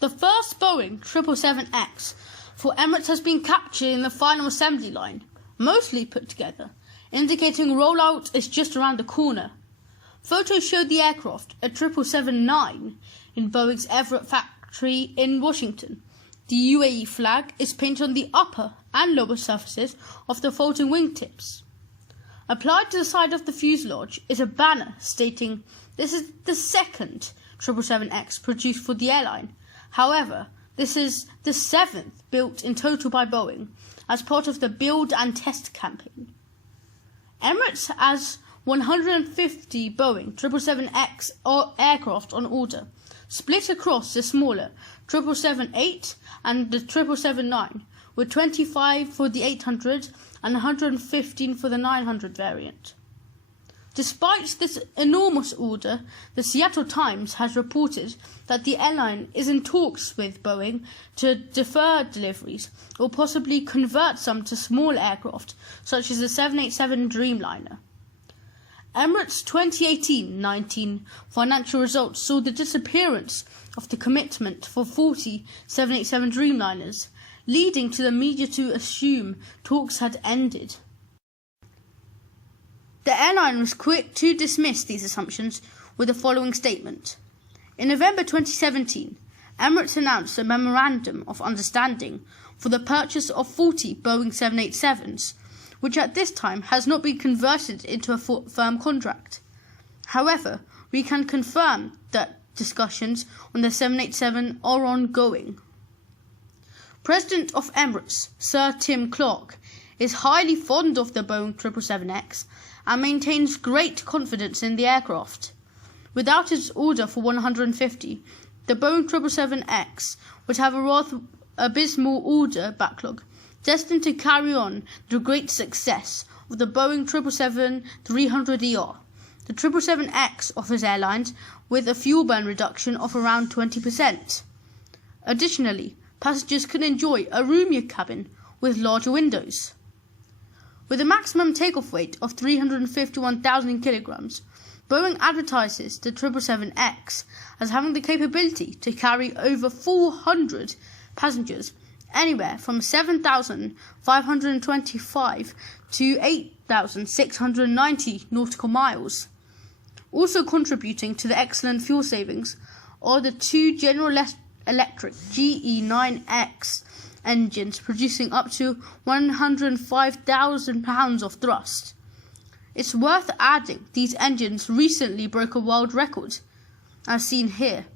The first Boeing 777X for Emirates has been captured in the final assembly line, mostly put together, indicating rollout is just around the corner. Photos showed the aircraft, a 777-9, in Boeing's Everett factory in Washington. The UAE flag is painted on the upper and lower surfaces of the folding wingtips. Applied to the side of the fuselage is a banner stating this is the second 777X produced for the airline. However, this is the 7th built in total by Boeing as part of the build and test campaign. Emirates has 150 Boeing 777X aircraft on order, split across the smaller 777-8 and the 777-9, with 25 for the 800 and 115 for the 900 variant. Despite this enormous order, the Seattle Times has reported that the airline is in talks with Boeing to defer deliveries or possibly convert some to small aircraft, such as the 787 Dreamliner. Emirates' 2018-19 financial results saw the disappearance of the commitment for 40 787 Dreamliners, leading to the media to assume talks had ended. The airline was quick to dismiss these assumptions with the following statement. In November 2017, Emirates announced a memorandum of understanding for the purchase of 40 Boeing 787s, which at this time has not been converted into a firm contract. However, we can confirm that discussions on the 787 are ongoing. President of Emirates, Sir Tim Clark, is highly fond of the Boeing 777X and maintains great confidence in the aircraft. Without its order for 150, the Boeing 777X would have a rather abysmal order backlog, destined to carry on the great success of the Boeing 777-300ER. The 777X offers airlines with a fuel burn reduction of around 20%. Additionally, passengers can enjoy a roomier cabin with larger windows. With a maximum takeoff weight of 351,000 kilograms, Boeing advertises the 777X as having the capability to carry over 400 passengers, anywhere from 7,525 to 8,690 nautical miles. Also contributing to the excellent fuel savings are the two General Electric GE9X engines producing up to 105,000 pounds of thrust. It's worth adding these engines recently broke a world record, as seen here.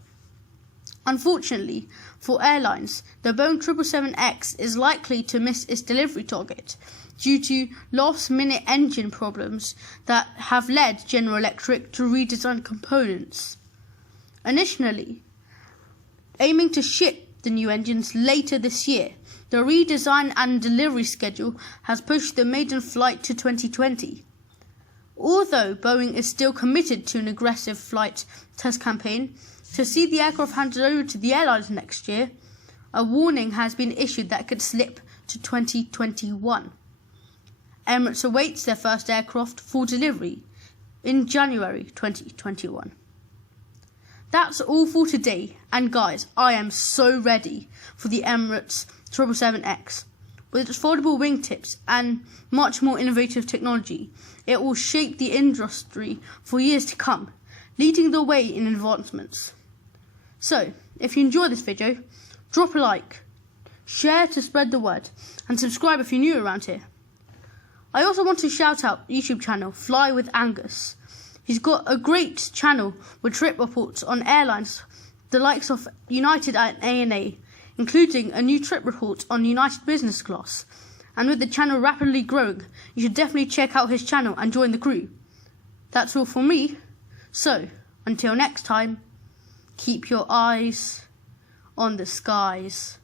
Unfortunately for airlines, the Boeing 777X is likely to miss its delivery target due to last-minute engine problems that have led General Electric to redesign components. Initially, aiming to ship the new engines later this year, the redesign and delivery schedule has pushed the maiden flight to 2020. Although Boeing is still committed to an aggressive flight test campaign to see the aircraft handed over to the airlines next year, a warning has been issued that could slip to 2021. Emirates awaits their first aircraft for delivery in January 2021. That's all for today, and guys, I am so ready for the Emirates 777X. With its foldable wingtips and much more innovative technology, it will shape the industry for years to come, leading the way in advancements. So, if you enjoyed this video, drop a like, share to spread the word, and subscribe if you're new around here. I also want to shout out YouTube channel Fly with Angus. He's got a great channel with trip reports on airlines, the likes of United and ANA, including a new trip report on United Business Class. And with the channel rapidly growing, you should definitely check out his channel and join the crew. That's all from me. So, until next time, keep your eyes on the skies.